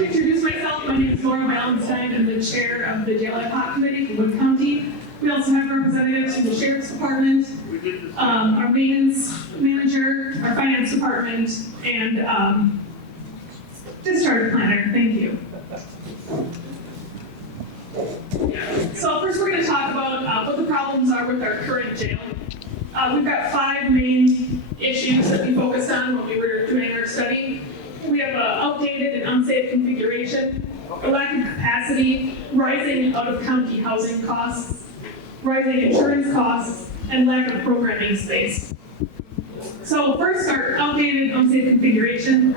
to introduce myself. My name is Laura Valentine. I'm the chair of the Jail Ad Hoc Committee for Wood County. We also have representatives from the Sheriff's Department, our maintenance manager, our finance department, and discharge planner. Thank you. So first we're going to talk about what the problems are with our current jail. We've got 5 main issues that we focused on when we were doing our study. We have an outdated and unsafe configuration, a lack of capacity, rising out-of-county housing costs, rising insurance costs, and lack of programming space. So first, our outdated, unsafe configuration.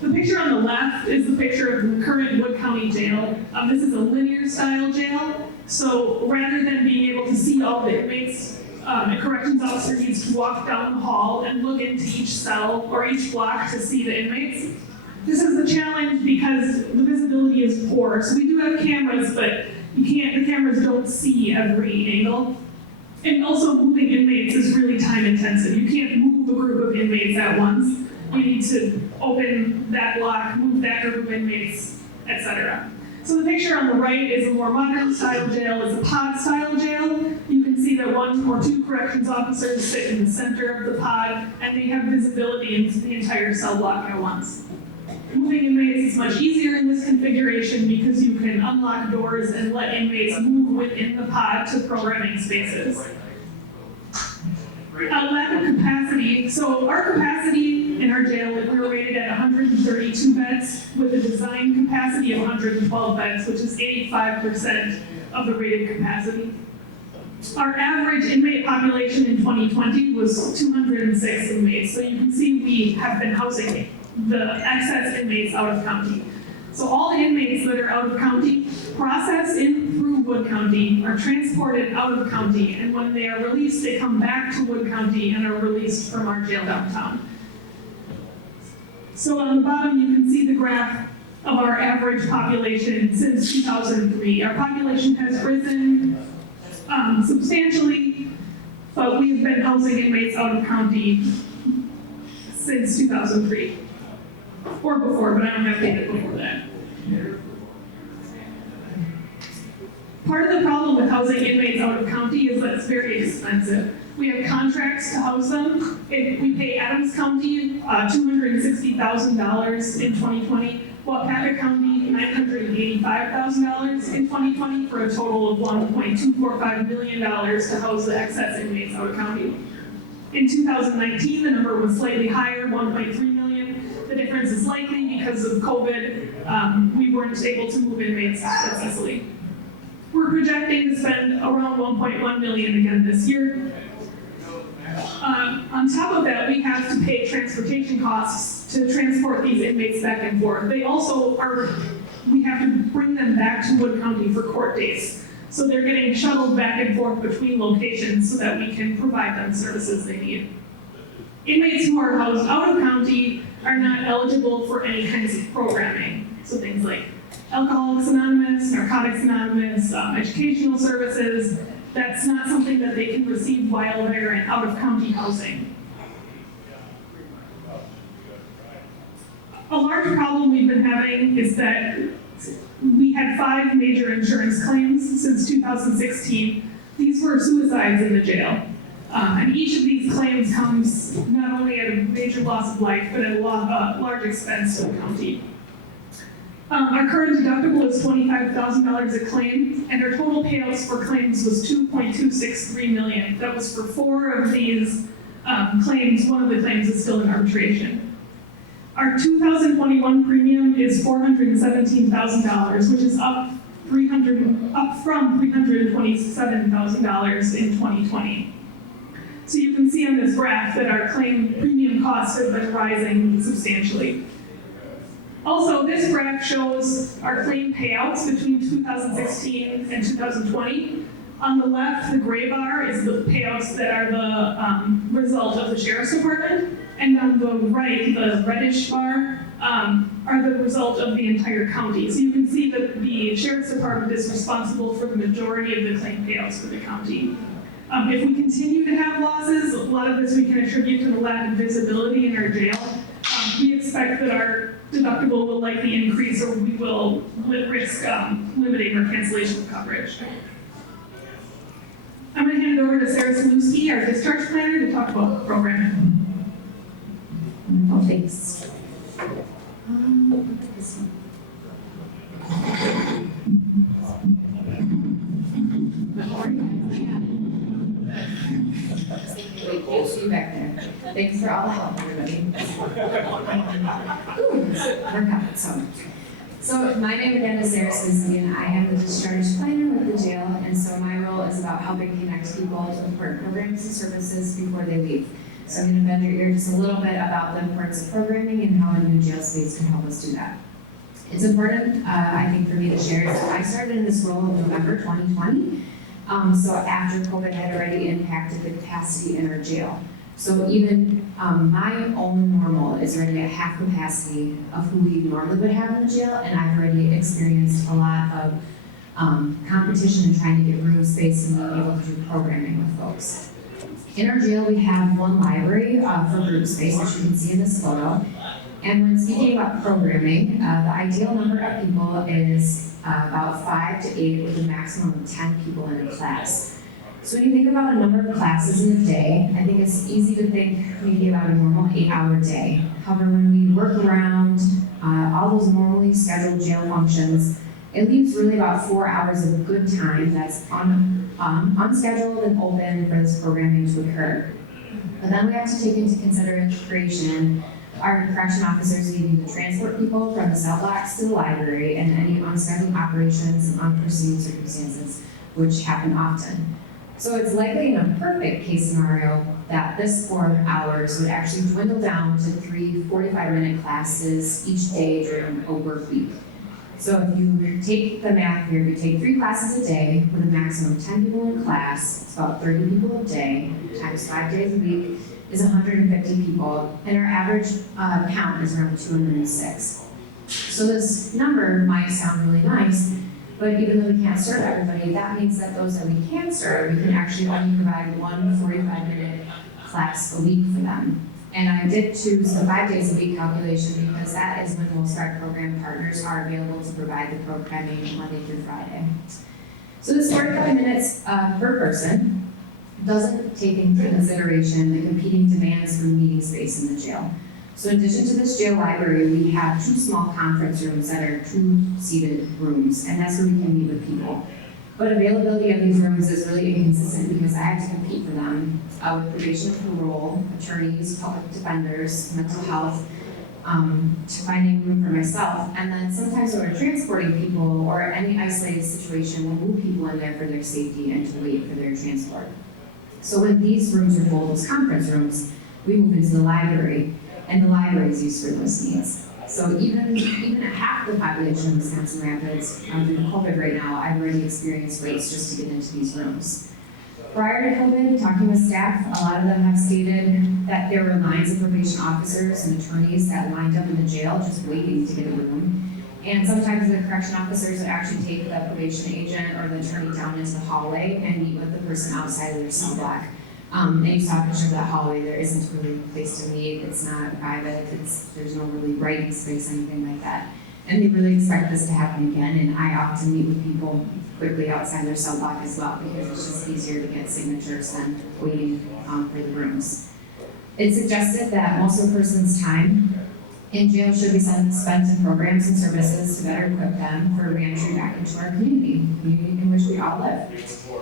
The picture on the left is the picture of the current Wood County Jail. This is a linear style jail, so rather than being able to see all the inmates, a corrections officer needs to walk down the hall and look into each cell or each block to see the inmates. This is a challenge because the visibility is poor. So we do have cameras, but the cameras don't see every angle. And also moving inmates is really time intensive. You can't move a group of inmates at once. You need to open that block, move that group of inmates, etc. So the picture on the right is a more modern style jail. It's a pod style jail. You can see that 1 or 2 corrections officers sit in the center of the pod, and they have visibility into the entire cell block at once. Moving inmates is much easier in this configuration because you can unlock doors and let inmates move within the pod to programming spaces. Lack of capacity. So our capacity in our jail, we were rated at 132 beds with a design capacity of 112 beds, which is 85% of the rated capacity. Our average inmate population in 2020 was 206 inmates. So you can see we have been housing the excess inmates out of county. So all the inmates that are out of county process in through Wood County are transported out of county, and when they are released, they come back to Wood County and are released from our jail downtown. So on the bottom, you can see the graph of our average population since 2003. Our population has risen substantially, but we've been housing inmates out of county since 2003. Or before, but I don't have data before that. Part of the problem with housing inmates out of county is that it's very expensive. We have contracts to house them. We pay Adams County $260,000 in 2020, Waupaca County $985,000 in 2020 for a total of $1.245 million to house the excess inmates out of county. In 2019, the number was slightly higher, 1.3 million. The difference is likely because of COVID. We weren't able to move inmates successfully. We're projecting to spend around 1.1 million again this year. On top of that, we have to pay transportation costs to transport these inmates back and forth. We have to bring them back to Wood County for court dates. So they're getting shuttled back and forth between locations so that we can provide them services they need. Inmates who are housed out of county are not eligible for any kinds of programming. So things like Alcoholics Anonymous, Narcotics Anonymous, educational services. That's not something that they can receive while they're in out-of-county housing. A large problem we've been having is that we had 5 major insurance claims since 2016. These were suicides in the jail. And each of these claims comes not only at a major loss of life, but at a large expense to the county. Our current deductible is $25,000 a claim, and our total payouts for claims was $2.263 million. That was for 4 of these claims. One of the claims is still in arbitration. Our 2021 premium is $417,000, which is up from $327,000 in 2020. So you can see on this graph that our claim premium costs have been rising substantially. Also, this graph shows our claim payouts between 2016 and 2020. On the left, the gray bar is the payouts that are the result of the Sheriff's Department, and on the right, the reddish bar, are the result of the entire county. So you can see that the Sheriff's Department is responsible for the majority of the claim payouts for the county. If we continue to have losses, a lot of this we can attribute to the lack of visibility in our jail. we expect that our deductible will likely increase, or we will risk limiting or cancellation of coverage. I'm going to hand it over to Sarah Saluski, our discharge planner, to talk about programming. Oh, thanks. This one. Can't see you back there. Thanks for all the help, everybody. We're coming. So my name again is Sarah Saluski, and I am the discharge planner with the jail. And so my role is about helping connect people to important programs and services before they leave. So I'm going to bend your ear just a little bit about the importance of programming and how a new jail space can help us do that. It's important, I think, for me to share that I started in this role in November 2020. So after COVID had already impacted the capacity in our jail. So even my own normal is already at half capacity of who we normally would have in the jail, and I've already experienced a lot of competition in trying to get room space and being able to do programming with folks. In our jail, we have one library for group space, which you can see in this photo. And when speaking about programming, the ideal number of people is about 5 to 8 with a maximum of 10 people in a class. So when you think about a number of classes in a day, I think it's easy to think maybe about a normal 8-hour day. However, when we work around all those normally scheduled jail functions, it leaves really about 4 hours of good time that's unscheduled and open for this programming to occur. But then we have to take into consideration our correction officers needing to transport people from the cell blocks to the library and any unscheduled operations and unforeseen circumstances, which happen often. So it's likely in a perfect case scenario that this 4 hours would actually dwindle down to 3 45-minute classes each day during a work week. So if you take the math here, you take 3 classes a day with a maximum of 10 people in class, it's about 30 people a day, times 5 days a week is 150 people, and our average count is around 206. So this number might sound really nice, but even though we can't serve everybody, that means that those that we can serve, we can actually only provide 1 45-minute class a week for them. And I did choose the 5 days a week calculation because that is when most of our program partners are available to provide the programming Monday through Friday. So this 45 minutes per person doesn't take into consideration the competing demands for meeting space in the jail. So in addition to this jail library, we have 2 small conference rooms that are 2-seated rooms, and that's where we can meet with people. But availability of these rooms is really inconsistent because I have to compete for them with probation and parole, attorneys, public defenders, mental health, to finding room for myself. And then sometimes when we're transporting people or any isolated situation, we'll move people in there for their safety and to wait for their transport. So when these rooms are full, those conference rooms, we move into the library, and the library is used for those needs. So even at half the population of Wisconsin Rapids, due to COVID right now, I've already experienced waits just to get into these rooms. Prior to COVID, talking with staff, a lot of them have stated that there were lines of probation officers and attorneys that lined up in the jail just waiting to get a room. And sometimes the correction officers would actually take the probation agent or the attorney down into the hallway and meet with the person outside of their cell block. And you saw a picture of that hallway. There isn't really a place to meet. It's not private. There's no really writing space, anything like that. And they really expect this to happen again. And I often meet with people quickly outside their cell block as well because it's just easier to get signatures than waiting for the rooms. It's suggested that most of a person's time in jail should be spent in programs and services to better equip them for reentry back into our community in which we all live.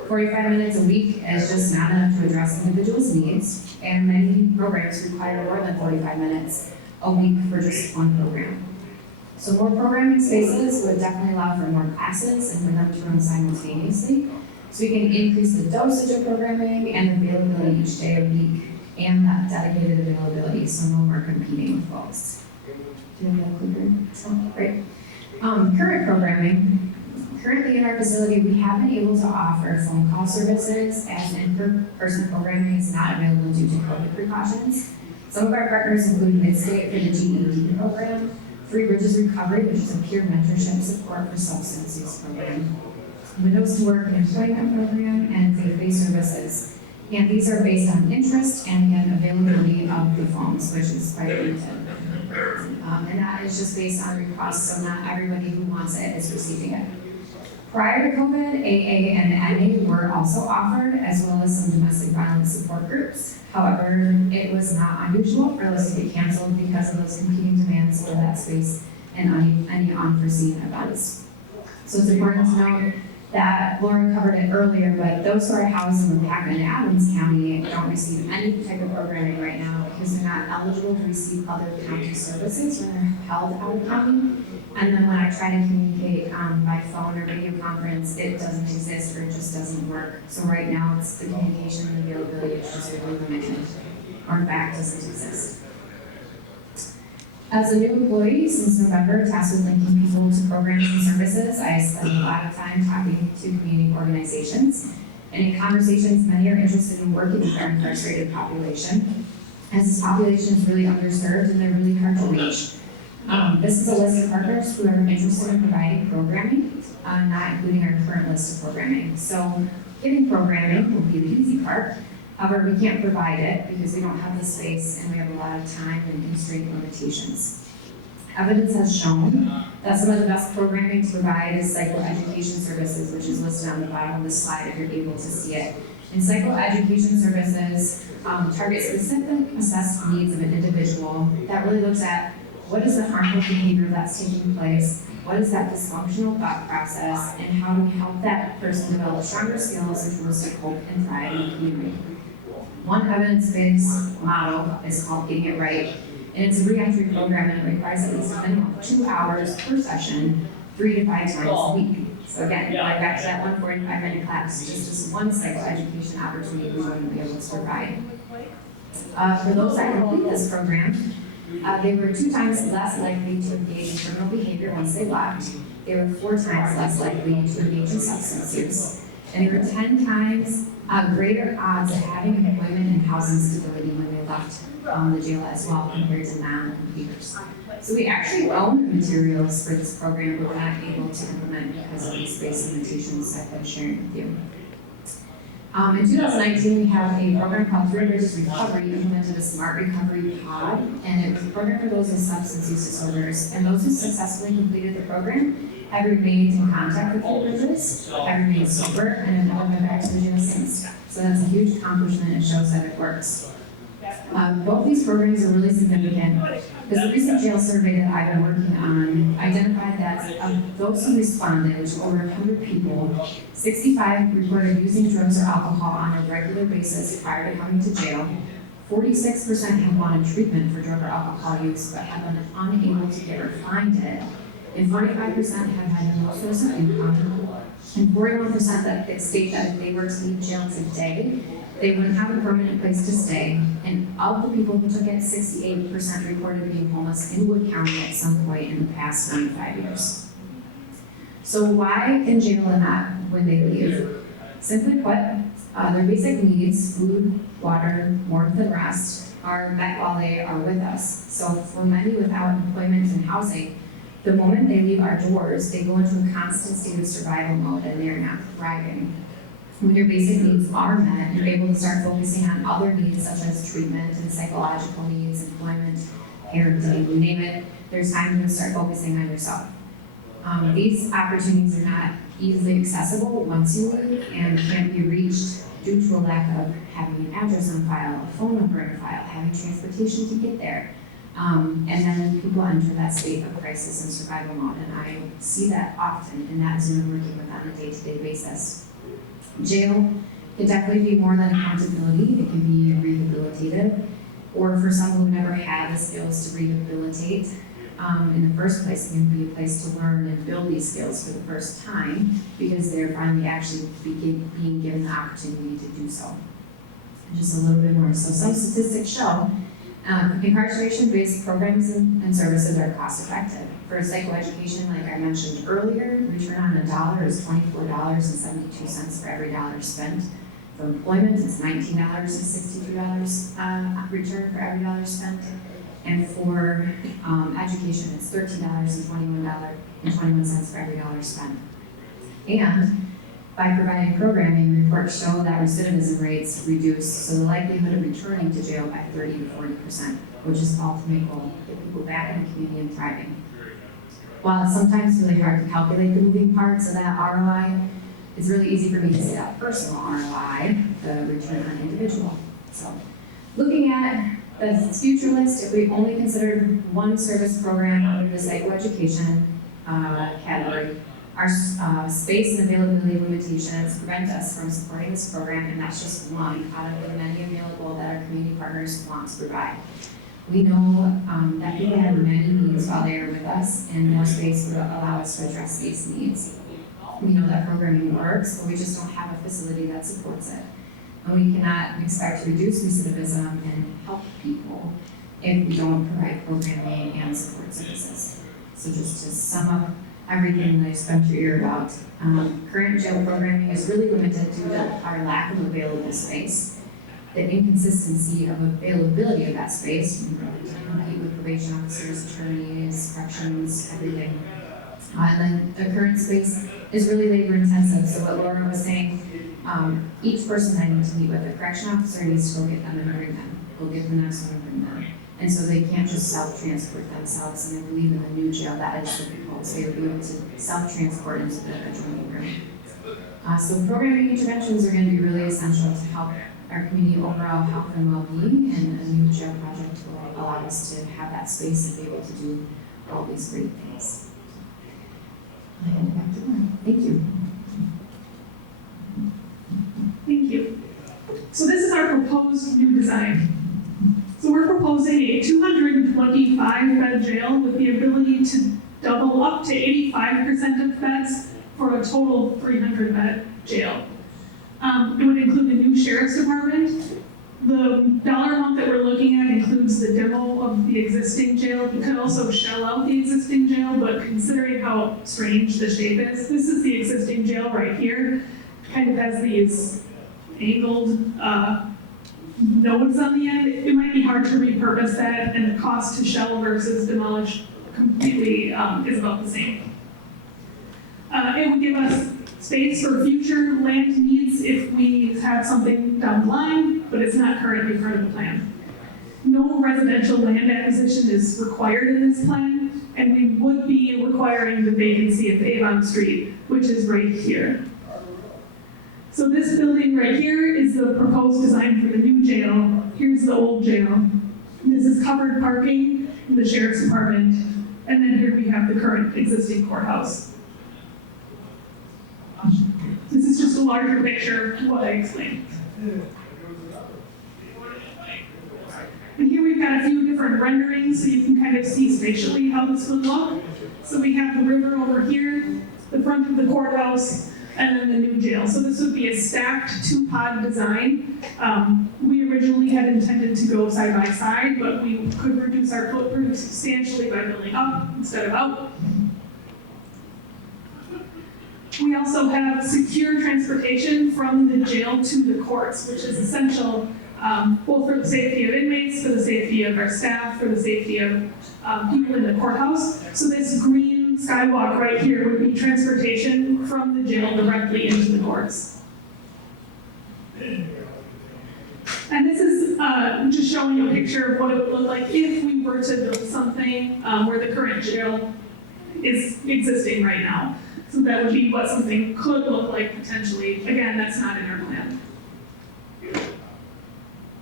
45 minutes a week is just not enough to address individuals' needs, and many programs require more than 45 minutes a week for just one program. So more programming spaces would definitely allow for more classes and for them to run simultaneously. So we can increase the dosage of programming and availability each day of the week and that dedicated availability, so no more competing with folks. Do you have that clicker? Oh, great. Current programming. Currently in our facility, we have been able to offer phone call services as in-person programming is not available due to COVID precautions. Some of our partners include Midstate for the GED program, Free Bridges Recovery, which is a peer mentorship support for substance use program, Windows to Work and Employment program, and faith-based services. And these are based on interest and again, availability of the phones, which is quite limited. And that is just based on requests, so not everybody who wants it is receiving it. Prior to COVID, AA and NA were also offered, as well as some domestic violence support groups. However, it was not unusual for those to get canceled because of those competing demands for that space and any unforeseen events. So it's important to note that Laura covered it earlier, but those who are housed in Packard and Adams County don't receive any type of programming right now because they're not eligible to receive other county services when they're held out of county. And then when I try to communicate by phone or video conference, it doesn't exist or it just doesn't work. So right now, it's the communication and availability is just really limited, or in fact, doesn't exist. As a new employee since November, tasked with linking people to programs and services, I spend a lot of time talking to community organizations. And in conversations, many are interested in working with our incarcerated population, as this population is really underserved and they're really hard to reach. This is a list of partners who are interested in providing programming, not including our current list of programming. So getting programming will be the easy part. However, we can't provide it because we don't have the space and we have a lot of time and constraint limitations. Evidence has shown that some of the best programming to provide is psychoeducation services, which is listed on the bottom of the slide if you're able to see it. And psychoeducation services target specific assessed needs of an individual that really looks at what is the harmful behavior that's taking place, what is that dysfunctional thought process, and how do we help that person develop stronger skills and tools to cope and thrive in the community. One evidence-based model is called Getting It Right, and it's a re-entry program and it requires at least a minimum of 2 hours per session, 3 to 5 times a week. So again, going back to that 145-minute class, just as one psychoeducation opportunity we wouldn't be able to provide. For those that complete this program, they were 2 times less likely to engage in criminal behavior once they left. They were 4 times less likely to engage in substance use. And they were 10 times greater odds of having employment and housing stability when they left the jail as well compared to non-completers. So we actually own the materials for this program, but we're not able to implement because of the space limitations I've been sharing with you. In 2019, we have a program called 3 Bridges Recovery, implemented a smart recovery pod, and it was a program for those with substance use disorders. And those who successfully completed the program have remained in contact with 3 Bridges, have remained sober, and have never been back to the jail since. So that's a huge accomplishment and shows that it works. Both these programs are really significant because the recent jail survey that I've been working on identified that of those who responded, which were over 100 people, 65 reported using drugs or alcohol on a regular basis prior to coming to jail. 46% have wanted treatment for drug or alcohol use but have been unable to get or find it. And 45% have had no source of income. And 41% that state that if they were to leave jail today, they wouldn't have a permanent place to stay. And of the people who took it, 68% reported being homeless in Wood County at some point in the past 25 years. So why in jail and not when they leave? Simply put, their basic needs, food, water, warmth, and rest, are met while they are with us. So for many without employment and housing, the moment they leave our doors, they go into a constant state of survival mode and they're not thriving. When your basic needs are met, you're able to start focusing on other needs such as treatment and psychological needs, employment, parenting, you name it. There's time to start focusing on yourself. These opportunities are not easily accessible once you leave and can't be reached due to a lack of having an address on file, a phone number on file, having transportation to get there. And then people enter that state of crisis and survival mode, and I see that often, and that's who I'm working with on a day-to-day basis. Jail can definitely be more than accountability. It can be rehabilitative, or for some who never had the skills to rehabilitate, in the first place, it can be a place to learn and build these skills for the first time because they're finally actually being given the opportunity to do so. And just a little bit more. So some statistics show incarceration-based programs and services are cost-effective. For psychoeducation, like I mentioned earlier, return on a dollar is $24.72 for every dollar spent. For employment, it's $19.62 return for every dollar spent. And for education, it's $13.21 for every dollar spent. And By providing programming, reports show that recidivism rates reduce, so the likelihood of returning to jail by 30 to 40%, which is the ultimate goal, get people back in the community and thriving. While it's sometimes really hard to calculate the moving parts of that ROI, it's really easy for me to say that personal ROI, the return on individual. So, looking at the future list, if we only considered one service program under the psychoeducation category, our space and availability limitations prevent us from supporting this program, and that's just one out of the many available that our community partners want to provide. We know that people have many needs while they are with us, and more space would allow us to address these needs. We know that programming works, but we just don't have a facility that supports it. And we cannot expect to reduce recidivism and help people if we don't provide programming and support services. So just to sum up everything that I spent your ear about, current jail programming is really limited due to our lack of available space, the inconsistency of availability of that space, to compete with probation officers, attorneys, corrections, everything. And then the current space is really labor intensive. So what Laura was saying, each person I need to meet with, a correction officer needs to go get them and bring them. Go get the next one and bring them. And so they can't just self-transport themselves. And I believe in the new jail that is the proposal. They would be able to self-transport into the adjoining room. So programming interventions are going to be really essential to help our community overall health and well-being, and a new jail project will allow us to have that space and be able to do all these great things. I hand it back to Laura. Thank you. Thank you. So this is our proposed new design. So we're proposing a 225-bed jail with the ability to double up to 85% of beds for a total 300-bed jail. It would include the new sheriff's department. The dollar amount that we're looking at includes the demo of the existing jail. We could also shell out the existing jail, but considering how strange the shape is, this is the existing jail right here. Kind of has these angled nodes on the end. It might be hard to repurpose that, and the cost to shell versus demolish completely is about the same. It would give us space for future land needs if we have something down the line, but it's not currently part of the plan. No residential land acquisition is required in this plan, and we would be requiring the vacancy of Avon Street, which is right here. So this building right here is the proposed design for the new jail. Here's the old jail. This is covered parking in the sheriff's department, and then here we have the current existing courthouse. This is just a larger picture of what I explained. And here we've got a few different renderings so you can kind of see spatially how this would look. So we have the river over here, the front of the courthouse, and then the new jail. So this would be a stacked two-pod design. We originally had intended to go side by side, but we could reduce our footprint substantially by building up instead of out. We also have secure transportation from the jail to the courts, which is essential both for the safety of inmates, for the safety of our staff, for the safety of people in the courthouse. So this green skywalk right here would be transportation from the jail directly into the courts. And this is just showing you a picture of what it would look like if we were to build something where the current jail is existing right now. So that would be what something could look like potentially. Again, that's not in our plan.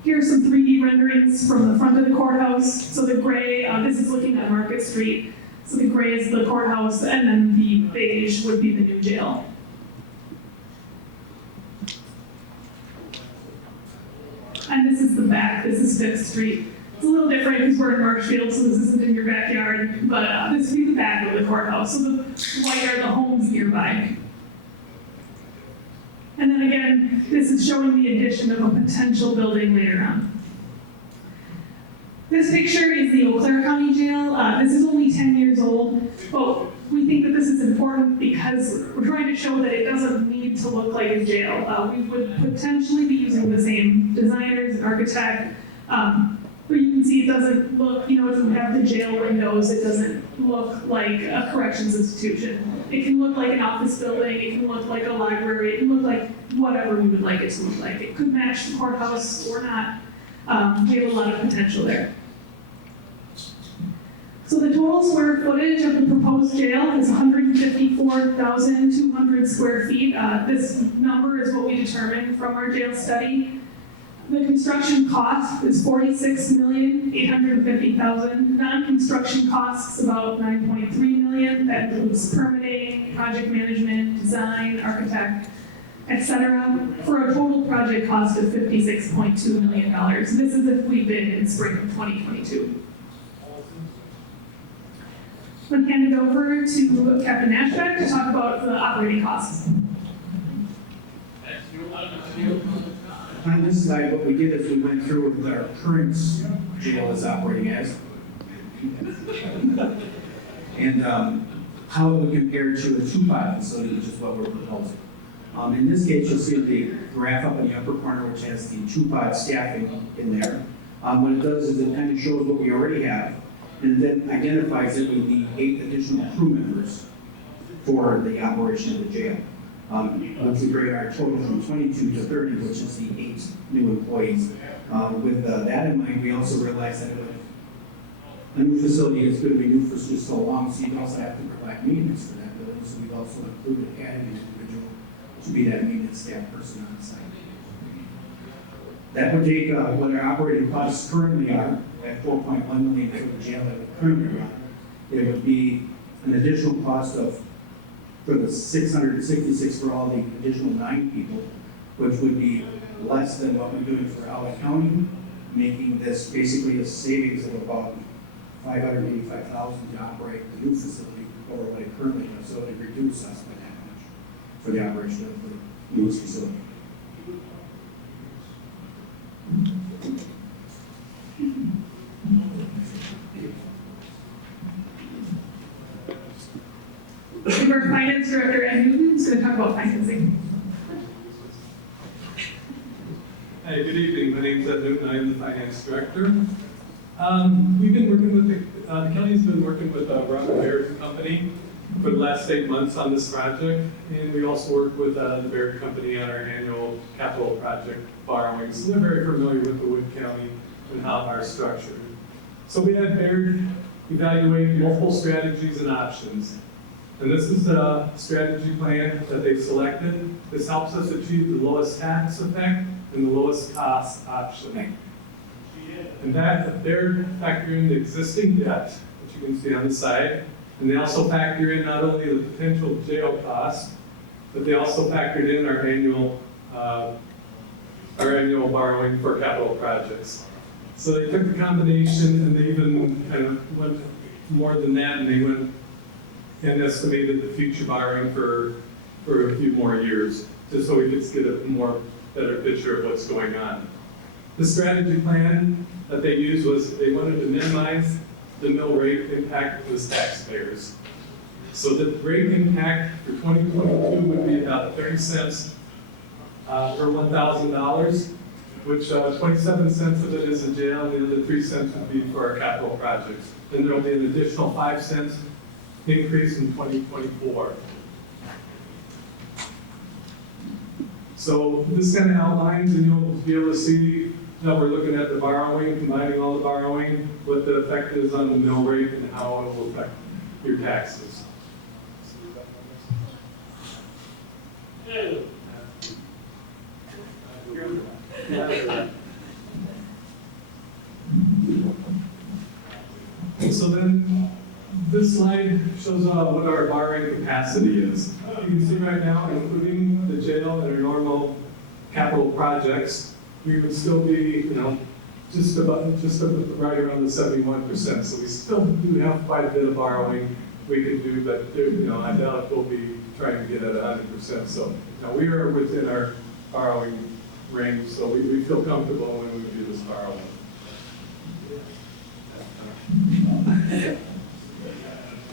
Here are some 3D renderings from the front of the courthouse. So the gray, this is looking at Market Street. So the gray is the courthouse, and then the beige would be the new jail. And this is the back. This is 5th Street. It's a little different because we're in Marshfield, so this isn't in your backyard, but this would be the back of the courthouse. So the white are the homes nearby. And then again, this is showing the addition of a potential building later on. This picture is the Eau Claire County Jail. This is only 10 years old, but we think that this is important because we're trying to show that it doesn't need to look like a jail. We would potentially be using the same designers and architect, but you can see it doesn't look, it doesn't have the jail windows, it doesn't look like a corrections institution. It can look like an office building, it can look like a library, it can look like whatever we would like it to look like. It could match the courthouse or not. We have a lot of potential there. So the total square footage of the proposed jail is 154,200 square feet. This number is what we determined from our jail study. The construction cost is $46,850,000. Non-construction costs about $9.3 million. That includes permitting, project management, design, architect, etc., for a total project cost of $56.2 million. This is if we bid in spring of 2022. I'm going to hand it over to Captain Nashbeck to talk about the operating costs. On this slide, what we did is we went through what our current jail is operating as, and how it would compare to a two-pod facility, which is what we're proposing. In this case, you'll see the graph up in the upper corner, which has the two-pod staffing in there. What it does is it kind of shows what we already have, and then identifies that we need 8 additional crew members for the operation of the jail. Once we bring our total from 22 to 30, which is the 8 new employees. With that in mind, we also realized that a new facility is going to be new for just so long, so you also have to provide maintenance for that building. So we've also included adding an individual to be that maintenance staff person on site. That would take what our operating costs currently are at $4.1 million for the jail that we currently run. It would be an additional cost of for the 666 for all the additional 9 people, which would be less than what we're doing for Alva County, making this basically a savings of about $585,000 to operate the new facility over what it currently does. So it would reduce us by that much for the operation of the newest facility. Our finance director, Ed Newton, is going to talk about financing. Hi, good evening. My name is Ed Newton. I am the finance director. We've been working with the county's been working with Ron Baird Company for the last 8 months on this project, and we also work with the Baird Company on our annual capital project borrowing. So they're very familiar with the Wood County and how our structured. So we had Baird evaluate multiple strategies and options. And this is a strategy plan that they've selected. This helps us achieve the lowest tax effect and the lowest cost option. And that they're factoring the existing debt, which you can see on the side, and they also factor in not only the potential jail cost, but they also factored in our annual borrowing for capital projects. So they took the combination and they even kind of went more than that, and they went and estimated the future borrowing for a few more years, just so we could get a better picture of what's going on. The strategy plan that they used was they wanted to minimize the mill rate impact to the taxpayers. So the rate impact for 2022 would be about 30 cents per $1,000, which 27 cents of it is in jail, and the other 3 cents would be for our capital projects. Then there will be an additional 5 cents increase in 2024. So this kind of outlines, and you'll be able to see that we're looking at the borrowing, combining all the borrowing, what the effect is on the mill rate, and how it will affect your taxes. So then, this slide shows what our borrowing capacity is. You can see right now, including the jail and our normal capital projects, we would still be, just right around the 71%. So we still do have quite a bit of borrowing we can do, but I doubt we'll be trying to get at 100%. So we are within our borrowing range, so we feel comfortable when we do this borrowing.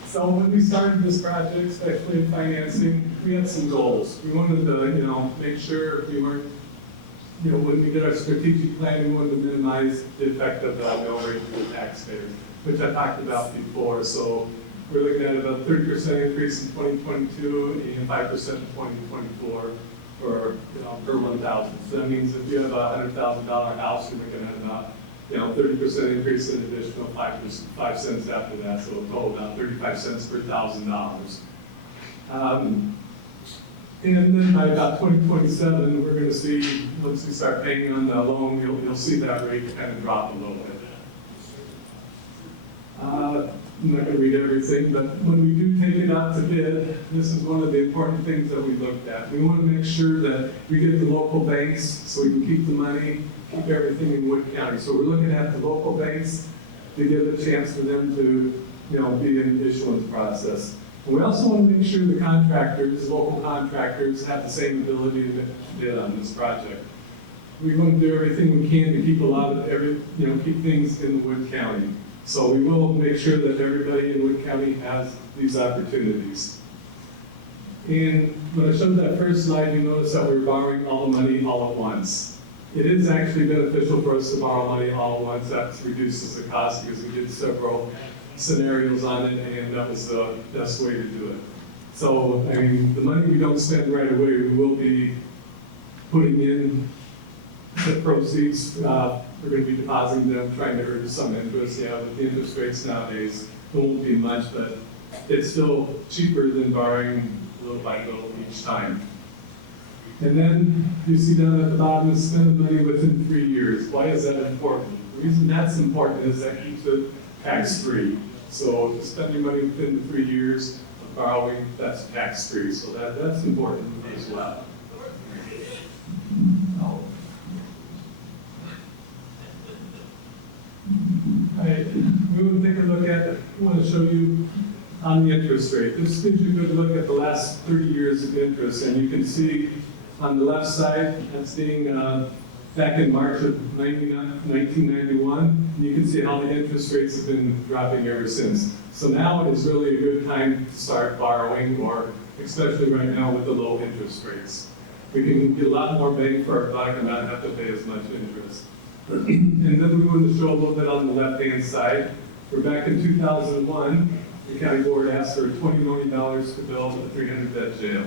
So when we started this project, especially in financing, we had some goals. We wanted to, make sure we weren't, when we did our strategic plan, we wanted to minimize the effect of the mill rate to the taxpayers, which I talked about before. So we're looking at about 30% increase in 2022 and 5% in 2024 for, per 1,000. So that means if you have a $100,000 house, you're looking at about, 30% increase in additional 5 cents after that, so a total about 35 cents per $1,000. And then by about 2027, we're going to see, once we start paying on the loan, you'll see that rate kind of drop a little bit. I'm not going to read everything, but when we do take it out to bid, this is one of the important things that we looked at. We want to make sure that we get the local banks so we can keep the money, keep everything in Wood County. So we're looking at the local banks to give a chance for them to, be in the issuance process. And we also want to make sure the contractors, local contractors, have the same ability to bid on this project. We want to do everything we can to keep keep things in Wood County. So we will make sure that everybody in Wood County has these opportunities. And when I showed that first slide, you notice that we're borrowing all the money all at once. It is actually beneficial for us to borrow money all at once. That reduces the cost because we did several scenarios on it, and that was the best way to do it. So, the money we don't spend right away, we will be putting in the proceeds. We're going to be depositing them, trying to earn some interest. Yeah, but the interest rates nowadays won't be much, but it's still cheaper than borrowing little by little each time. And then you see down at the bottom, spend the money within 3 years. Why is that important? The reason that's important is that keeps it tax-free. So to spend your money within the 3 years of borrowing, that's tax-free. So that's important as well. We will take a look at, we want to show you on the interest rate. This gives you a good look at the last 30 years of interest, and you can see on the left side, that's being back in March of 1991. And you can see how the interest rates have been dropping ever since. So now is really a good time to start borrowing, or especially right now with the low interest rates. We can get a lot more bang for our buck and not have to pay as much interest. And then we wanted to show a little bit on the left-hand side. We're back in 2001. The county board asked for $20 million to build a 300-bed jail.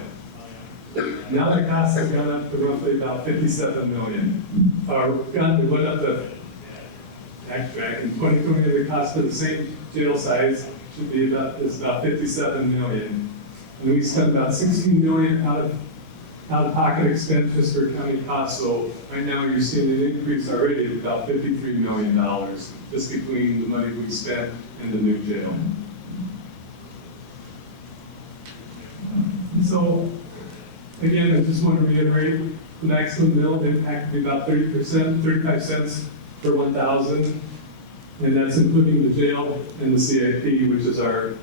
Now the costs have gone up to roughly about $57 million. It went up to, back in 2020, the cost of the same jail size is about $57 million. And we spent about $16 million out-of-pocket expenses for county costs. So right now you're seeing an increase already of about $53 million just between the money we spent and the new jail. So again, I just want to reiterate, the maximum mill impact will be about 30%, 35 cents per 1,000. And that's including the jail and the CIP, which is our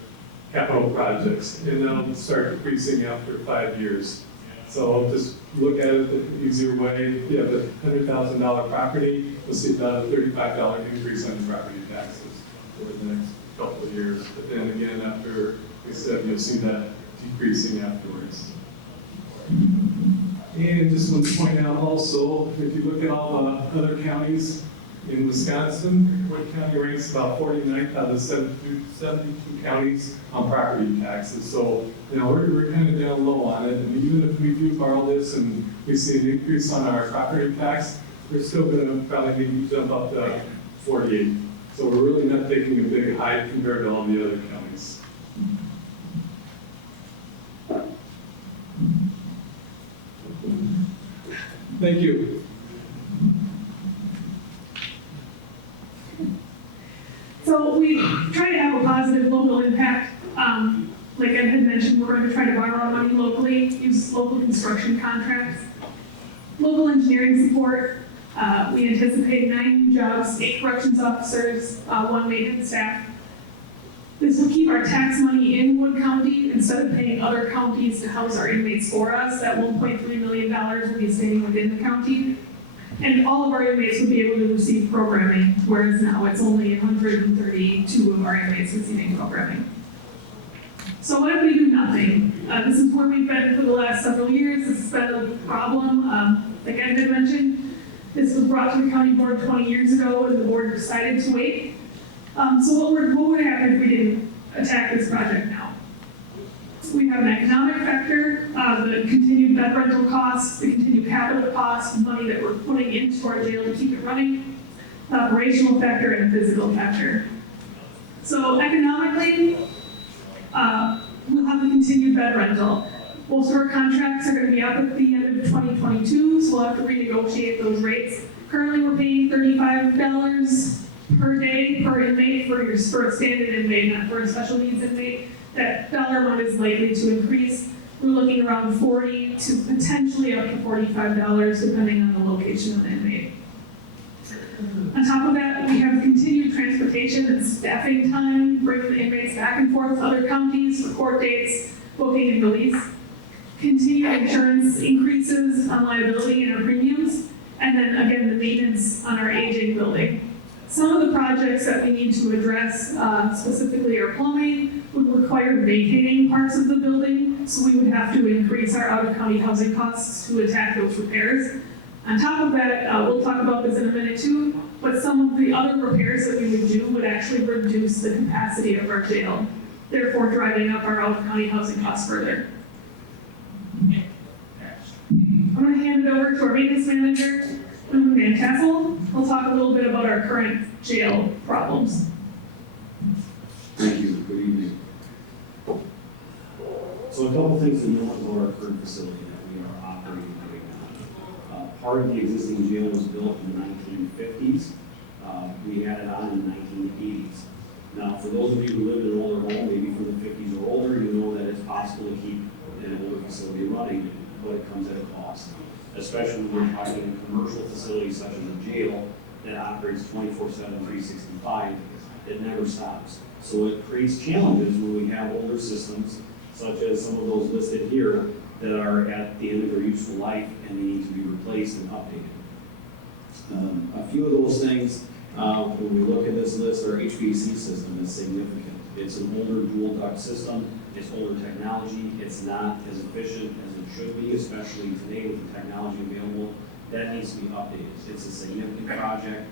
capital projects. And that'll start decreasing after 5 years. So just look at it the easier way. If you have a $100,000 property, you'll see about a $35 increase on property taxes over the next couple of years. But then again, after we said, you'll see that decreasing afterwards. And just want to point out also, if you look at all the other counties in Wisconsin, Wood County ranks about 49th out of 72 counties on property taxes. So, we're kind of down low on it. And even if we do borrow this and we see an increase on our property tax, we're still going to probably need to jump up to 48. So we're really not taking a big hike compared to all the other counties. Thank you. So we try to have a positive local impact. Like I had mentioned, we're going to try to borrow our money locally, use local construction contracts, local engineering support. We anticipate 9 new jobs, 8 corrections officers, 1 maintenance staff. This will keep our tax money in Wood County instead of paying other counties to house our inmates for us. That $1.3 million will be staying within the county. And all of our inmates will be able to receive programming, whereas now it's only 132 of our inmates receiving programming. So what if we do nothing? This is where we've been for the last several years. This has been a problem. Like I had mentioned, this was brought to the county board 20 years ago and the board decided to wait. So what would happen if we didn't attack this project now. We have an economic factor, the continued bed rental costs, the continued capital costs, money that we're putting into our jail to keep it running, the operational factor, and a physical factor. So economically, we'll have the continued bed rental. Most of our contracts are going to be up at the end of 2022, so we'll have to renegotiate those rates. Currently, we're paying $35 per day per inmate for a standard inmate, not for a special needs inmate. That dollar amount is likely to increase. We're looking around $40 to potentially up to $45, depending on the location of the inmate. On top of that, we have continued transportation and staffing time, bringing the inmates back and forth to other counties for court dates, booking and release. Continued insurance increases on liability and our premiums, and then again, the maintenance on our aging building. Some of the projects that we need to address, specifically our plumbing, would require vacating parts of the building, so we would have to increase our out-of-county housing costs to attack those repairs. On top of that, we'll talk about this in a minute too, but some of the other repairs that we would do would actually reduce the capacity of our jail, therefore driving up our out-of-county housing costs further. I'm going to hand it over to our maintenance manager, Van Tassel. He'll talk a little bit about our current jail problems. Thank you. Good evening. So a couple things to know about our current facility that we are operating right now. Part of the existing jail was built in the 1950s. We had it on in the 1980s. Now, for those of you who live in an older home, maybe from the 50s or older, you know that it's possible to keep an older facility running, but it comes at a cost. Especially when we're talking a commercial facility such as a jail that operates 24/7, 365, it never stops. So it creates challenges when we have older systems, such as some of those listed here, that are at the end of their useful life and they need to be replaced and updated. A few of those things, when we look at this list, our HVAC system is significant. It's an older dual duct system, it's older technology, it's not as efficient as it should be, especially today with the technology available. That needs to be updated. It's a significant project.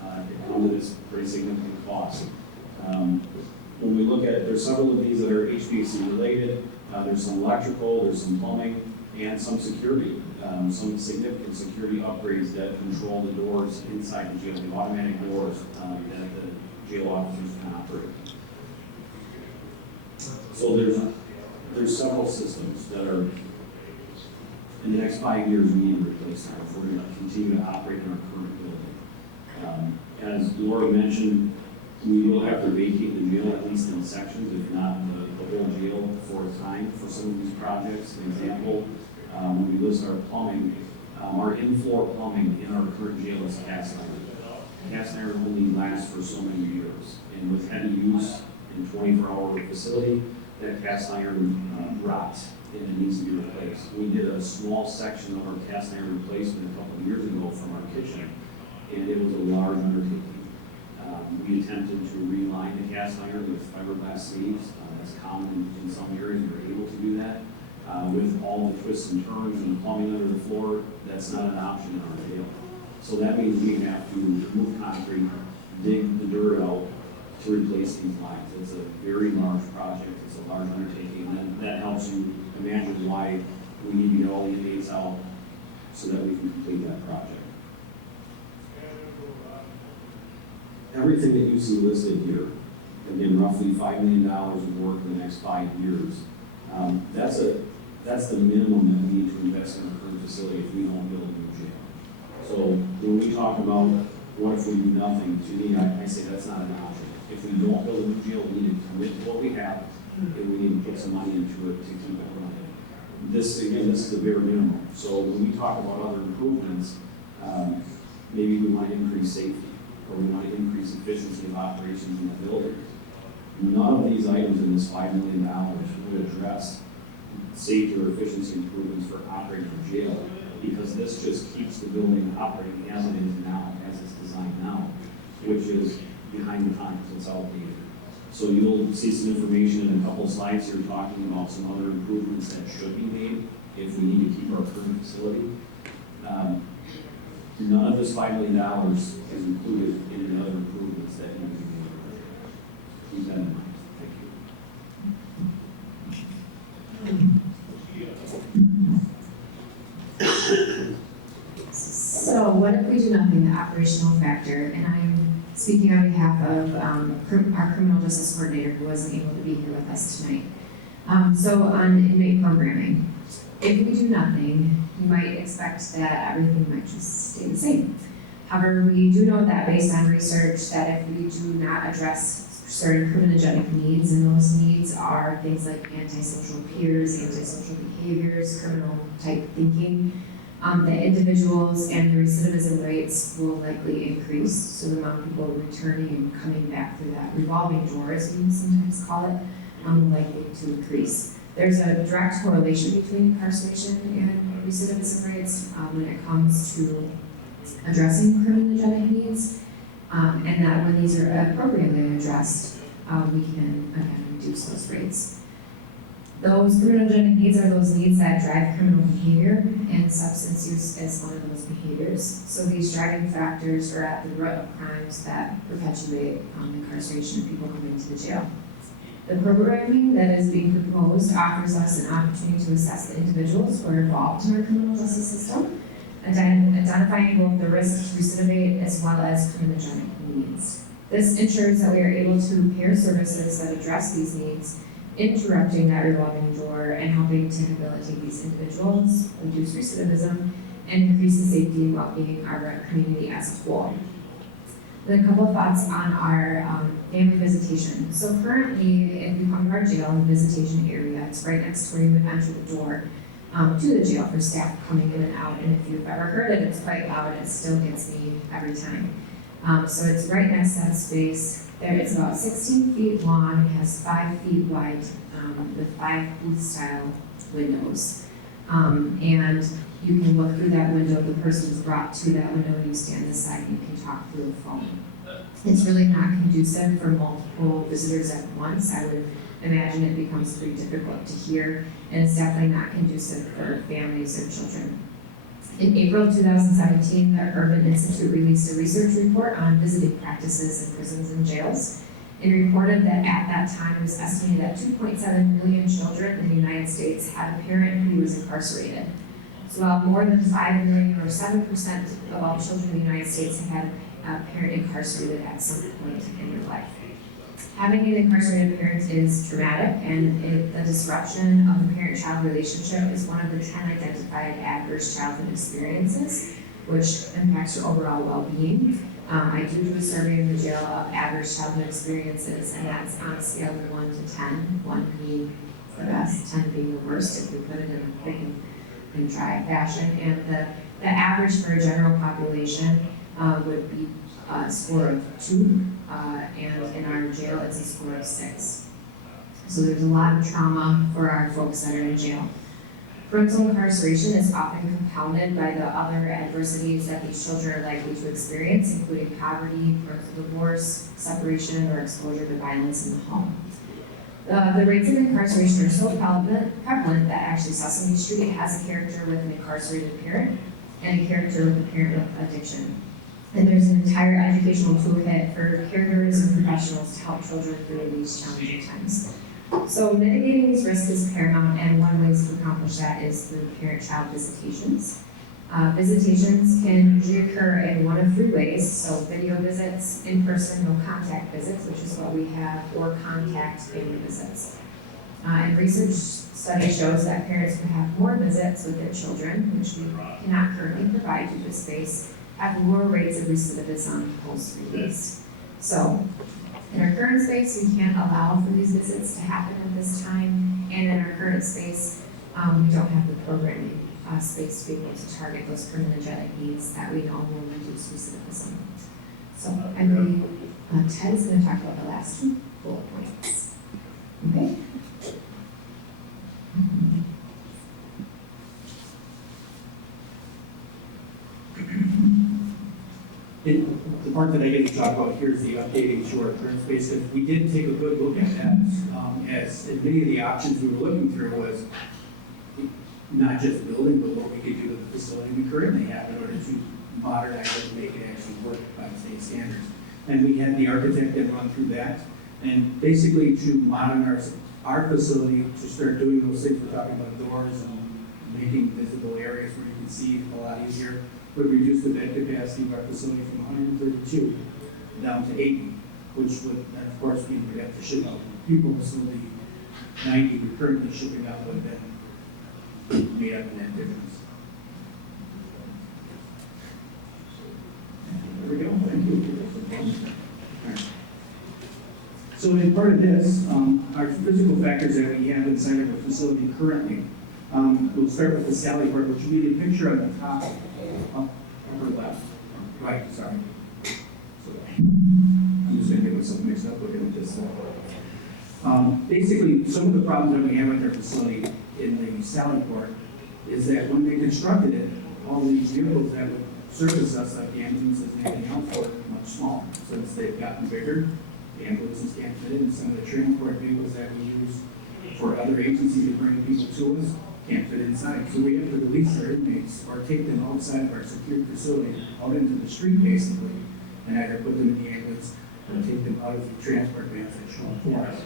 It comes at a pretty significant cost. When we look at, there's several of these that are HVAC related. There's some electrical, there's some plumbing, and some security. Some significant security upgrades that control the doors inside the jail, the automatic doors that the jail officers can operate. So there's several systems that are, in the next 5 years, we need to replace them if we're going to continue to operate in our current building. As Laura mentioned, we will have to vacate the jail at least in sections, if not the whole jail for a time for some of these projects. An example, when we list our plumbing, our in-floor plumbing in our current jail is cast iron. Cast iron only lasts for so many years, and with heavy use in 24-hour facility, that cast iron rots and it needs to be replaced. We did a small section of our cast iron replacement a couple of years ago from our kitchen, and it was a large undertaking. We attempted to reline the cast iron with fiberglass sleeves. That's common in some areas. We're able to do that. With all the twists and turns and plumbing under the floor, that's not an option in our jail. So that means we have to remove concrete, dig the dirt out to replace these lines. It's a very large project. It's a large undertaking, and that helps you imagine why we need to get all the inmates out so that we can complete that project. Everything that you see listed here, again, roughly $5 million of work in the next 5 years, that's the minimum that we need to invest in our current facility if we don't build a new jail. So when we talk about what if we do nothing, to me, I say that's not an option. If we don't build a new jail, we need to commit to what we have, and we need to put some money into it to keep it running. This is the bare minimum. So when we talk about other improvements, maybe we want to increase safety, or we want to increase efficiency of operations in the building. None of these items in this $5 million would address safety or efficiency improvements for operating a jail, because this just keeps the building operating as it is now, as it's designed now, which is behind the times. It's outdated. So you'll see some information in a couple of slides here talking about some other improvements that should be made if we need to keep our current facility. None of this $5 million is included in the other improvements that need to be made. Keep that in mind. Thank you. what if we do nothing, the operational factor, and I'm speaking on behalf of our criminal justice coordinator who wasn't able to be here with us tonight. So on inmate programming, if we do nothing, you might expect that everything might just stay the same. However, we do know that based on research that if we do not address certain criminogenic needs, and those needs are things like antisocial peers, antisocial behaviors, criminal type thinking, the individuals and the recidivism rates will likely increase. So the amount of people returning and coming back through that revolving door, as we sometimes call it, will likely to increase. There's a direct correlation between incarceration and recidivism rates when it comes to addressing criminogenic needs, and that when these are appropriately addressed, we can again reduce those rates. Those criminogenic needs are those needs that drive criminal behavior, and substance use is one of those behaviors. So these driving factors are at the root of crimes that perpetuate incarceration of people coming to the jail. The programming that is being proposed offers us an opportunity to assess the individuals who are involved in our criminal justice system, identifying both the risks to recidivate as well as criminogenic needs. This ensures that we are able to pair services that address these needs, interrupting that revolving door and helping to rehabilitate these individuals, reduce recidivism, and increase the safety and well-being of our community as a whole. Then a couple of thoughts on our family visitation. So currently, if you come to our jail in the visitation area, it's right next to where you would enter the door to the jail for staff coming in and out. And if you've ever heard it, it's quite loud. It still gets me every time. So it's right next to that space. There, it's about 16 feet long. It has 5 feet wide with 5 booth-style windows. And you can look through that window. The person is brought to that window and you stand aside and you can talk through the phone. It's really not conducive for multiple visitors at once. I would imagine it becomes pretty difficult to hear, and it's definitely not conducive for families or children. In April 2017, the Urban Institute released a research report on visiting practices in prisons and jails, and reported that at that time it was estimated that 2.7 million children in the United States had a parent who was incarcerated. So while more than 5 million or 7% of all children in the United States have had a parent incarcerated at some point in their life. Having an incarcerated parent is traumatic, and the disruption of the parent-child relationship is one of the 10 identified adverse childhood experiences, which impacts your overall well-being. I do a survey in the jail of adverse childhood experiences, and that's on a scale of 1 to 10, 1 being the best, 10 being the worst, if we put it in a quick and dry fashion. And the average for a general population would be a score of 2, and in our jail it's a score of 6. So there's a lot of trauma for our folks that are in jail. Parental incarceration is often compounded by the other adversities that these children are likely to experience, including poverty, parental divorce, separation, or exposure to violence in the home. The rates of incarceration are so prevalent that actually Sesame Street has a character with an incarcerated parent and a character with a parent with addiction. And there's an entire educational toolkit for caregivers and professionals to help children through these challenging times. So mitigating these risks is paramount, and one way to accomplish that is through parent-child visitations. Visitations can usually occur in one of 3 ways, so video visits, in-person, no-contact visits, which is what we have, or contact family visits. And research study shows that parents who have more visits with their children, which we cannot currently provide due to space, have lower rates of recidivism post-release. So, in our current space, we can't allow for these visits to happen at this time, and in our current space, we don't have the programming space to be able to target those criminogenic needs that we know will reduce recidivism. So, I believe Ted is going to talk about the last 2 bullet points. Okay? The part that I get to talk about here is the updating to our current space. If we did take a good look at that, as many of the options we were looking through was not just building, but what we could do with the facility we currently have in order to modernize it and make it actually work by state standards. And we had the architect that run through that. And basically to modernize our facility, to start doing those things we're talking about, doors and making visible areas where you can see a lot easier, would reduce the bed capacity of our facility from 132 down to 80, which would, of course, mean we'd have to ship out people, so the 90 we're currently shipping out would then made up in that difference. There we go, thank you. All right. So in part of this, our physical factors that we have inside of our facility currently, we'll start with the Sally part, which will be the picture on the top, upper left, right, sorry. I'm just going to get myself mixed up looking at this. Basically, some of the problems that we have with our facility in the Sally port is that when they constructed it, all these vehicles that would service us, like the ambulances and everything else, were much smaller. Since they've gotten bigger, the ambulances can't fit in. Some of the transport vehicles that we use for other agencies to bring people to us can't fit inside. So we have to release our inmates or take them outside of our secured facility, out into the street basically, and either put them in the ambulance or take them out of the transport vans that show up for us.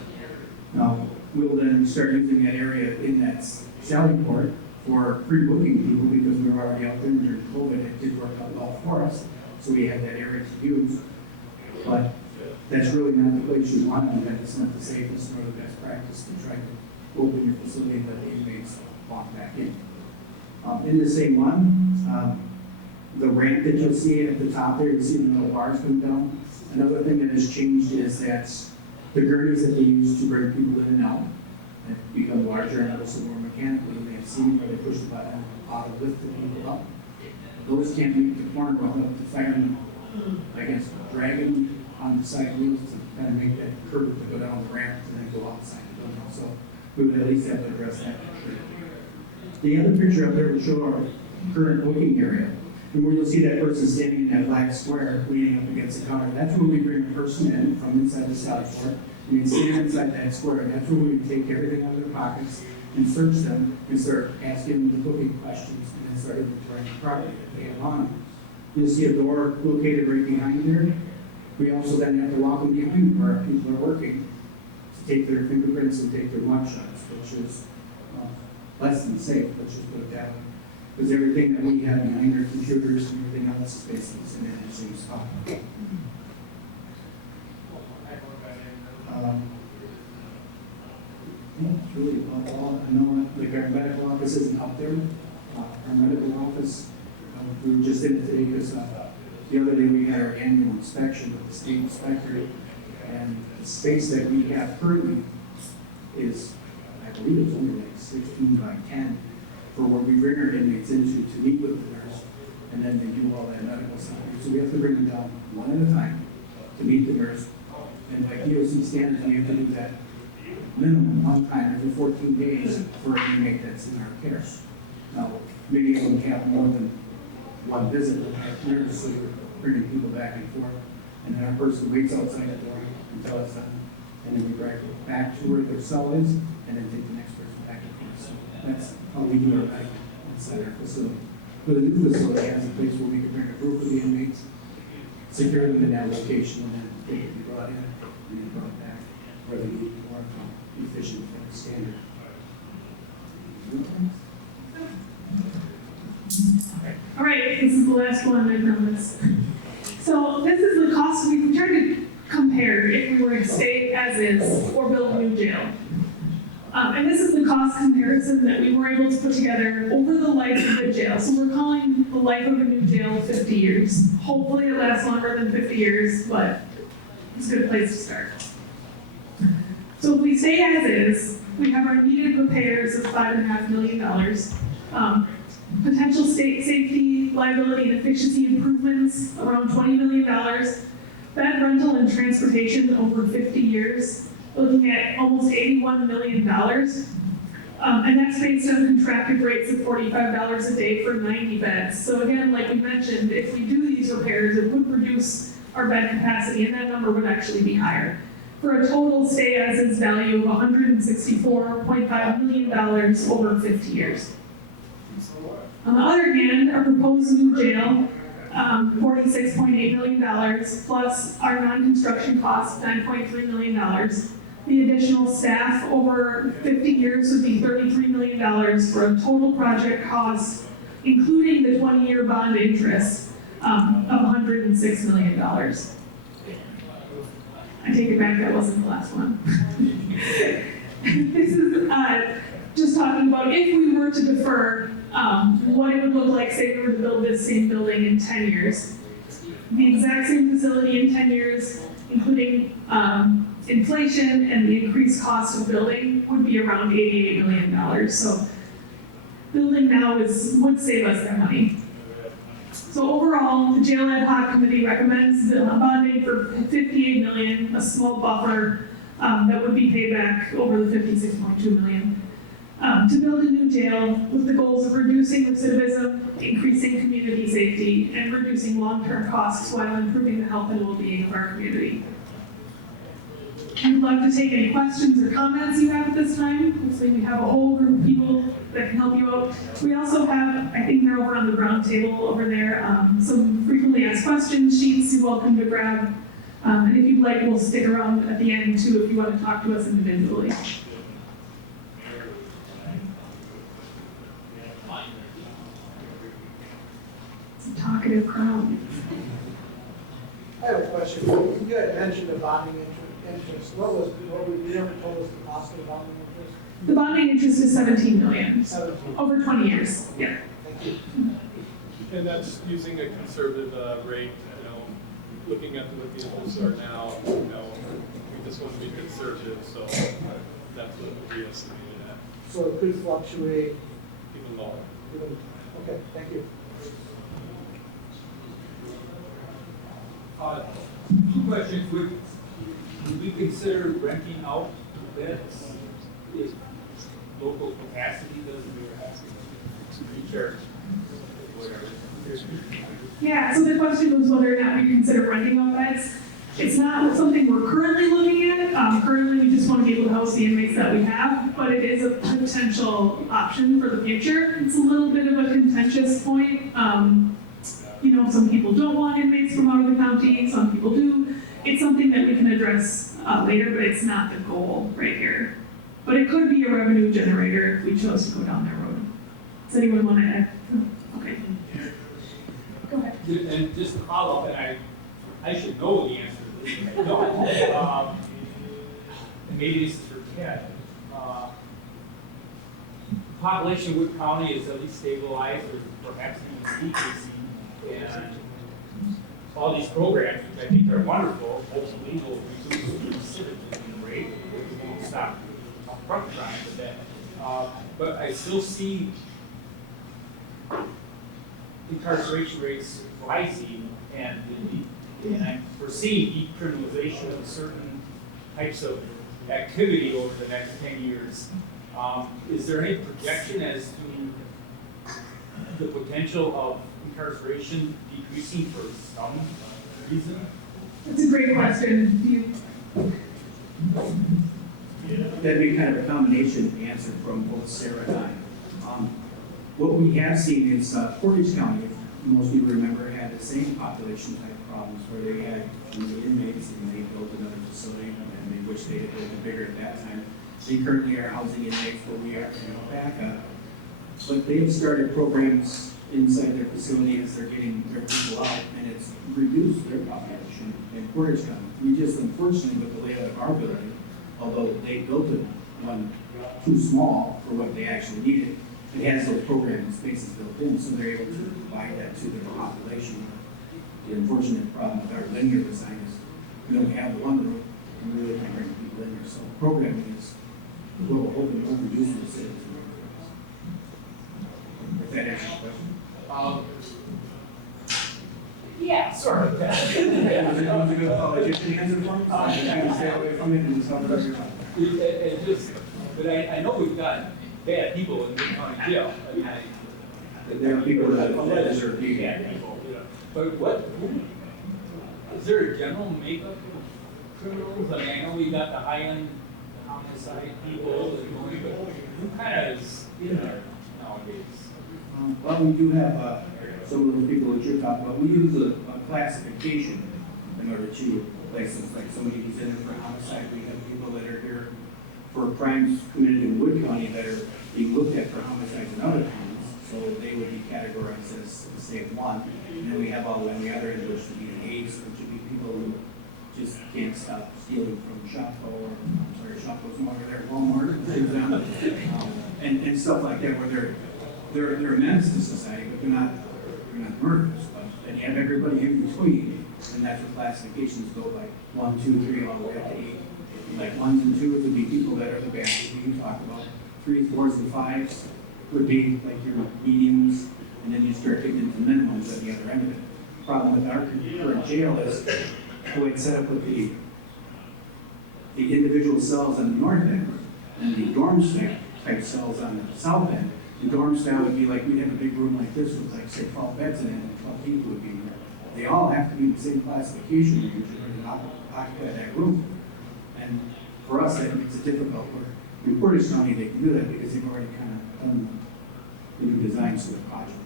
Now, we'll then start using that area in that Sally port for pre-booking people because we were already out there during COVID. It did work out well for us, so we have that area to use. But that's really not the place you want to do that. It's not the safest nor the best practice to try to open your facility and let the inmates walk back in. In the same one, the ramp that you'll see at the top there, you see the little bars come down. Another thing that has changed is that the gurneys that they use to bring people in and out have become larger and also more mechanical. You may have seen where they push the button auto lift the people up. Those can't make the corner well enough to firemen, I guess, dragging on the side wheels to kind of make that curve to go down the ramp and then go outside the building. So we would at least have to address that. The other picture up there will show our current booking area. And where you'll see that person standing in that black square leaning up against the counter, that's where we bring a person in from inside the Sally port. And you stand inside that square, and that's where we take everything out of their pockets and search them and start asking them the booking questions and then start inventorying the property that they have on them. You'll see a door located right behind there. We also then have to walk them behind where people are working to take their fingerprints and take their mug shots, which is less than safe, let's just put it that way. Because everything that we have behind our computers and everything else is basically sitting in the same spot. That's really about all. I know like our medical office isn't up there. Our medical office, we were just in it today because the other day we had our annual inspection with the state inspector, and the space that we have currently is, I believe it's only like 16 by 10 for where we bring our inmates into to meet with the nurse, and then they do all that medical stuff. So we have to bring them down one at a time to meet the nurse, and by DOC standards, we have to do that minimum one time every 14 days for an inmate that's in our care. Now, many of them have more than one visit with our nurse, so we're bringing people back and forth, and then our person waits outside the door until it's done, and then we drive back to where their cell is, and then take the next person back and forth. So that's how we do our medical inside our facility. But the new facility has a place where we can bring a group of the inmates, secure them in that location, and then they can be brought in and then brought back where they need more efficient from the standard. All right, this is the last one, I promise. So this is the cost. We tried to compare if we were to stay as is or build a new jail. And this is the cost comparison that we were able to put together over the life of the jail. So we're calling the life of a new jail 50 years. Hopefully it lasts longer than 50 years, but it's a good place to start. So if we stay as is, we have our needed repairs of $5.5 million. Potential state safety, liability, and efficiency improvements around $20 million. Bed rental and transportation over 50 years, looking at almost $81 million. And that's based on contracted rates of $45 a day for 90 beds. So again, like we mentioned, if we do these repairs, it would reduce our bed capacity, and that number would actually be higher, for a total stay as is value of $164.5 million over 50 years. On the other hand, our proposed new jail, $46.8 million, plus our non-construction costs, $9.3 million. The additional staff over 50 years would be $33 million for a total project cost including the 20-year bond interest of $106 million. I take it back, that wasn't the last one. This is just talking about if we were to defer, what it would look like, say we were to build this same building in 10 years. The exact same facility in 10 years, including inflation and the increased cost of building, would be around $88 million. So building now would save us that money. So overall, the Jail Ad Hoc Committee recommends bonding for $58 million, a small buffer that would be paid back over the $56.2 million, to build a new jail with the goals of reducing recidivism, increasing community safety, and reducing long-term costs while improving the health and well-being of our community. I'd love to take any questions or comments you have at this time. Hopefully we have a whole group of people that can help you out. We also have, I think they're over on the brown table over there, some frequently asked questions sheets you're welcome to grab. And if you'd like, we'll stick around at the end too if you want to talk to us individually. It's a talkative crowd. I have a question. You had mentioned the bonding interest. What you never told us the cost of the bonding interest? The bonding interest is $17 million 17. over 20 years. Yeah. Thank you. And that's using a conservative rate, looking at what the interests are now, we just want to be conservative, so that's what we estimated at, So it could fluctuate. even lower. Okay, thank you. Two questions. Would we consider renting out beds if local capacity doesn't recharge, whatever? Yeah, so the question was whether or not we consider renting out beds. It's not something we're currently looking at. Currently, we just want to be able to house the inmates that we have, but it is a potential option for the future. It's a little bit of a contentious point. Some people don't want inmates from out of the county, some people do. It's something that we can address later, but it's not the goal right here. But it could be a revenue generator if we chose to go down that road. Does anyone want to add? Okay. Go ahead. And just to follow up, and I should know the answer to this, but I don't. And maybe this is for Ted. Population of Wood County is at least stabilized, or perhaps even decreasing, and all these programs, which I think are wonderful, hopefully will reduce the recidivism rate, which won't stop front crime, but I still see incarceration rates rising, and I'm foreseeing decriminalization of certain types of activity over the next 10 years. Is there any projection as to the potential of incarceration decreasing for some reason? That's a great question. That'd be kind of a combination answer from both Sarah and I. What we have seen is Portage County, if most of you remember, had the same population type problems where they had the inmates and they built another facility and they wished they had built it bigger at that time. They currently are housing inmates, but we are back up. But they have started programs inside their facility as they're getting their people out, and it's reduced their population in Portage County. We just, unfortunately, with the layout of our building, although they built it one too small for what they actually needed, it has those program spaces built in, so they're able to provide that to their population. The unfortunate problem with our linear design is we only have the one room, and we really can't bring people in here. So programming is what we're hoping to reduce the cities. If that answers your question. Yeah, sort of. That was a good politician answer for me. I'm trying to stay away from it and stop it. But I know we've got bad people in the county jail. I mean, There are people that deserve to be bad people. But is there a general makeup of criminals? I mean, I know we got the high-end homicide people that go in, but who kind of is in there nowadays? Well, we do have some of those people that you're talking about. We use a classification in order to place them. Like somebody who's in it for homicide, we have people that are here for crimes committed in Wood County that are being looked at for homicides in other counties. So they would be categorized as, say, 1. And then we have all the other end, which would be an A's, which would be people who just can't stop stealing from Shopko, or, I'm sorry, Shopko's no longer there, Walmart, for example. And stuff like that, where they're a menace to society, but they're not murderers. But then you have everybody in between, and that's where classifications go by 1, 2, 3, all the way up to 8. Like 1s and 2s would be people that are the bad, we can talk about. 3s, 4s, and 5s would be like your mediums, and then you start getting into minimums at the other end of it. Problem with our current jail is the way it's set up with the individual cells on the north end and the dorm type cells on the south end. The dorm style would be like, we'd have a big room like this with like, say, 12 beds in it, and 12 people would be in there. They all have to be the same classification range in order to occupy that room. And for us, that makes it difficult. In Portage County, they can do that because they've already kind of done the new designs for the project.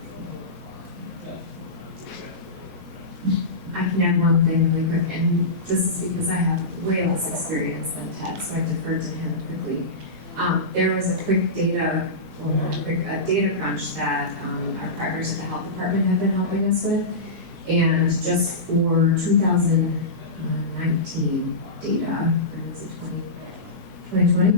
I can add one thing really quick, and this is because I have way less experience than Ted, so I defer to him quickly. There was a quick data crunch that our partners at the health department have been helping us with, and just for 2019 data, or is it 2020?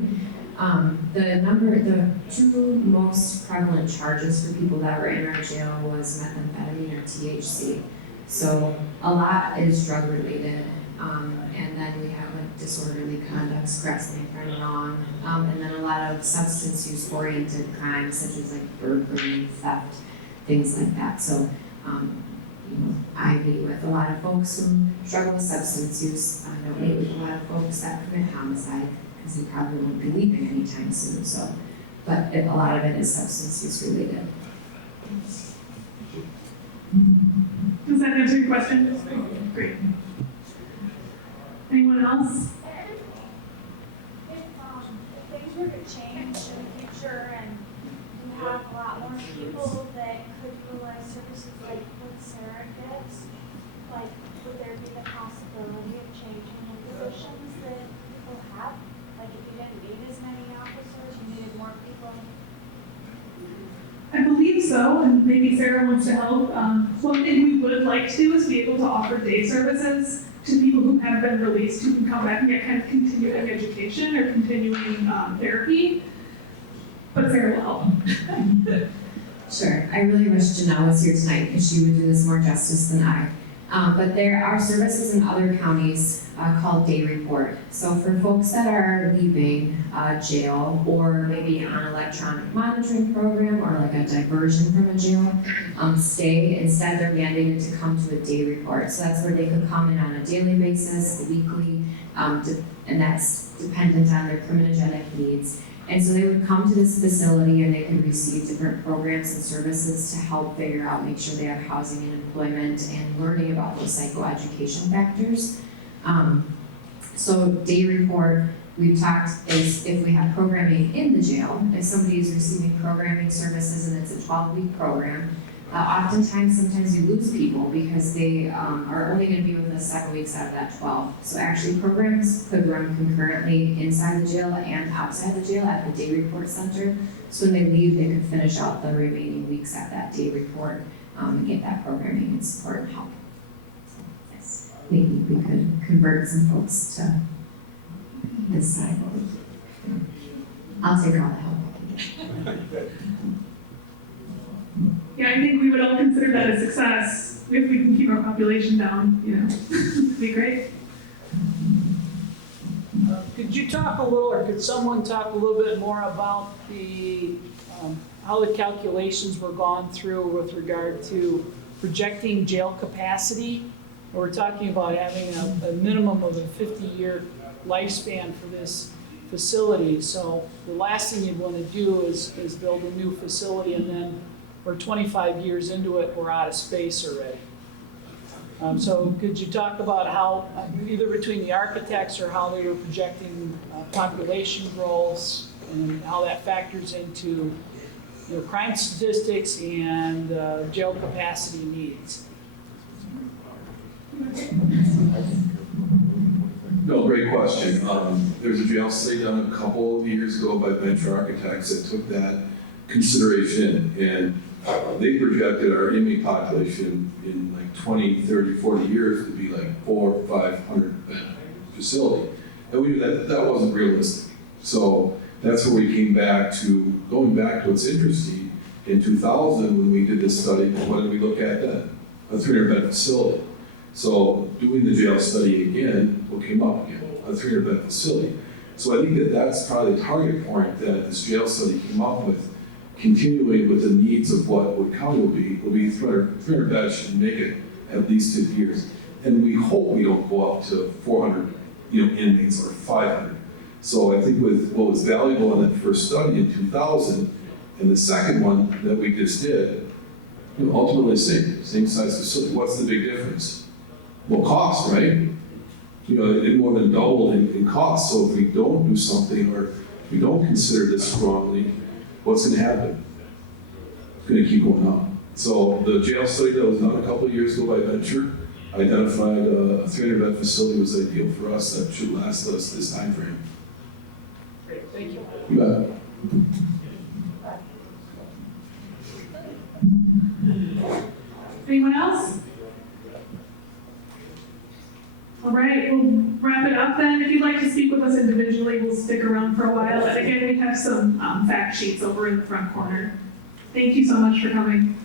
The 2 most prevalent charges for people that were in our jail was methamphetamine or THC. So a lot is drug related, and then we have like disorderly conduct, grasping and wrong, and then a lot of substance use oriented crimes such as like burglary, theft, things like that. So I meet with a lot of folks who struggle with substance use. I don't meet with a lot of folks that commit homicide because they probably won't be leaving anytime soon. So, but a lot of it is substance use related. Does that answer your question? Great. Anyone else? If things were to change in the future and you have a lot more people that could utilize services like what Sarah gets, like would there be the possibility of changing the positions that people have? Like if you didn't need as many officers, you needed more people? I believe so, and maybe Sarah wants to help. One thing we would like to do is be able to offer day services to people who have been released who can come back and get kind of continuing education or continuing therapy. But Sarah will help. Sure. I really wish Janelle was here tonight because she would do this more justice than I. But there are services in other counties called day report. So for folks that are leaving jail or maybe on an electronic monitoring program or like a diversion from a jail stay, instead they're mandated to come to a day report. So that's where they could come in on a daily basis, weekly, and that's dependent on their criminogenic needs. And so they would come to this facility and they could receive different programs and services to help figure out, make sure they have housing and employment and learning about those psychoeducation factors. So day report, we've talked is if we have programming in the jail, if somebody is receiving programming services and it's a 12-week program, sometimes you lose people because they are only going to be with us 7 weeks out of that 12. So actually programs could run concurrently inside the jail and outside the jail at the day report center. So when they leave, they could finish out the remaining weeks at that day report and get that programming and support and help. So yes, maybe we could convert some folks to this side. I'll take all the help I can get. Yeah, I think we would all consider that a success if we can keep our population down, it'd be great. Could you talk a little, or could someone talk a little bit more about how the calculations were gone through with regard to projecting jail capacity? We're talking about having a minimum of a 50-year lifespan for this facility. So the last thing you'd want to do is build a new facility and then we're 25 years into it, we're out of space already. So could you talk about how, either between the architects or how they were projecting population growth and how that factors into crime statistics and jail capacity needs? No, great question. There was a jail study done a couple of years ago by Venture Architects that took that consideration in. And they projected our inmate population in like 20, 30, 40 years to be like 400 or 500 bed facility. And we knew that that wasn't realistic. So that's where we came back to, going back to what's interesting, in 2000 when we did this study, what did we look at then? A 300 bed facility. So doing the jail study again, what came up again? A 300 bed facility. So I think that that's probably the target point that this jail study came up with, continuing with the needs of what Wood County will be 300 beds should make it at least 2 years. And we hope we don't go up to 400 inmates or 500. So I think with what was valuable in that first study in 2000 and the second one that we just did, ultimately same size facility. What's the big difference? Well, cost, right? It more than doubled in cost. So if we don't do something or if we don't consider this strongly, what's going to happen? It's going to keep going up. So the jail study that was done a couple of years ago by Venture identified a 300 bed facility was ideal for us that should last us this time frame. Great, thank you. You bet. Anyone else? All right, we'll wrap it up then. If you'd like to speak with us individually, we'll stick around for a while. And again, we have some fact sheets over in the front corner. Thank you so much for coming.